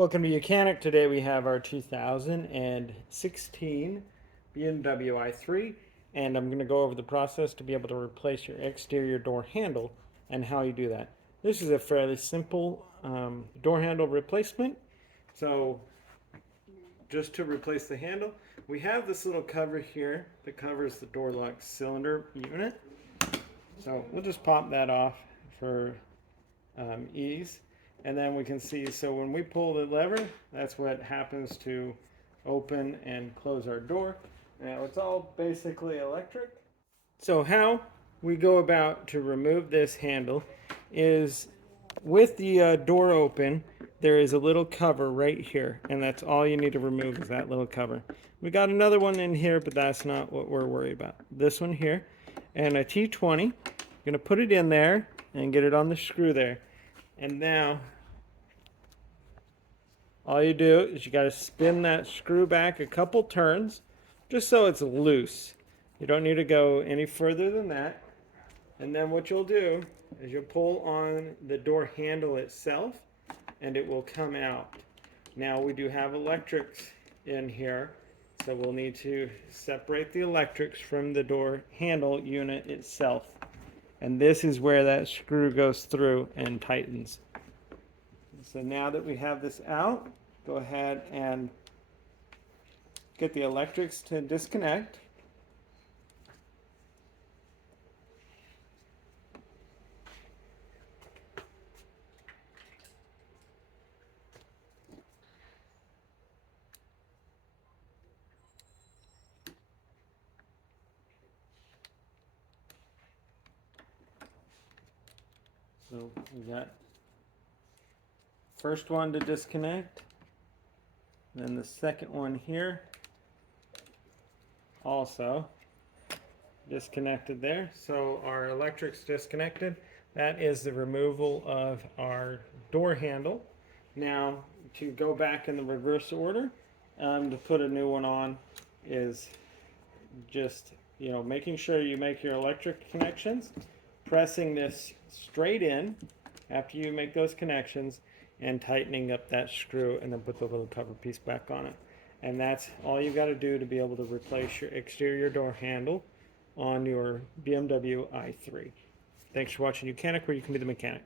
Welcome to Mechanic. Today we have our 2016 BMW i3, and I'm going to go over the process to be able to replace your exterior door handle and how you do that. This is a fairly simple door handle replacement. So just to replace the handle, we have this little cover here that covers the door lock cylinder unit. So we'll just pop that off for ease. And then we can see, so when we pull the lever, that's what happens to open and close our door. Now it's all basically electric. So how we go about to remove this handle is with the door open, there is a little cover right here, and that's all you need to remove is that little cover. We got another one in here, but that's not what we're worried about. This one here, and a T20. I'm gonna put it in there and get it on the screw there. And now, all you do is you got to spin that screw back a couple turns, just so it's loose. You don't need to go any further than that. And then what you'll do is you'll pull on the door handle itself, and it will come out. Now we do have electrics in here, so we'll need to separate the electrics from the door handle unit itself. And this is where that screw goes through and tightens. So now that we have this out, go ahead and get the electrics to disconnect. So we got first one to disconnect, then the second one here also disconnected there. So our electric's disconnected. That is the removal of our door handle. Now to go back in the reverse order, to put a new one on is just making sure you make your electric connections, pressing this straight in after you make those connections, and tightening up that screw, and then put the little cover piece back on it. And that's all you've got to do to be able to replace your exterior door handle on your BMW i3. Thanks for watching Mechanic, where you can be the mechanic.